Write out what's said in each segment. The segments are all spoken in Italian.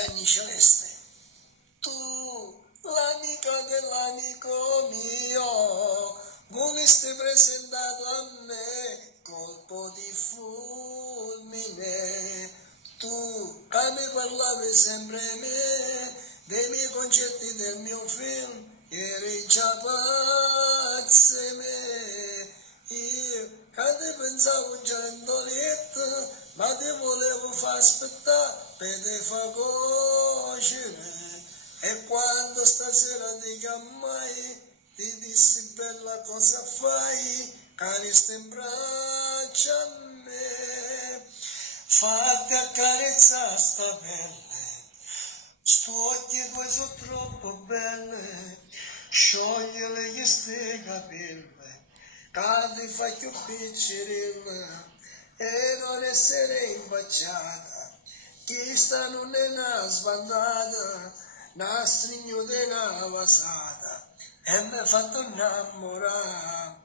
Gianni Celeste. Tu, l'amica dell'amico mio, vorresti presentato a me colpo di fulmine. Tu, che mi parlavi sempre me, dei miei concetti del mio film, eri già pazzo me. Io che ti pensavo già in doletta, ma ti volevo far aspettare per te fa coscere. E quando stasera ti chiamai, ti dissi bella cosa fai, che sta in braccio a me. Fatti accarezzare sta pelle, sto occhi tuoi sono troppo belle, sciogliele che ste capelle, che ti fa più piccerilla, e non essere impacciata, chi sta non è una sbandata, una strigno di una vasata, e mi ha fatto innamorare.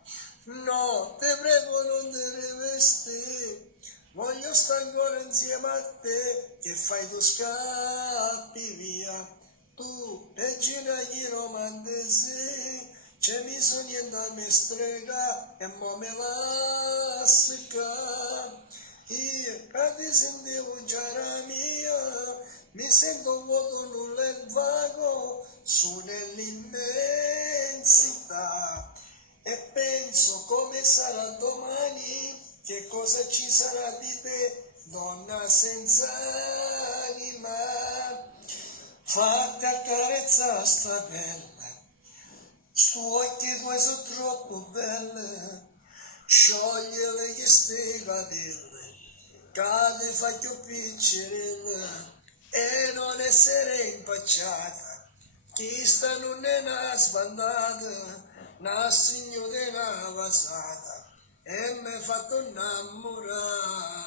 No, te prego non ti rivesti, voglio stare ancora insieme a te, che fai tu scappi via. Tu, regina di romanzi, c'è bisogno da me strega, e mo me la secca. Io, che ti sentivo già la mia, mi sento vuoto, nulla e vago, su nell'immensità. E penso come sarà domani, che cosa ci sarà di te, donna senza anima. Fatti accarezzare sta pelle, sto occhi tuoi sono troppo belle, sciogliele che ste capelle, che ti fa più piccerella, e non essere impacciata, chi sta non è una sbandata, una signora una vasata, e mi ha fatto innamorare.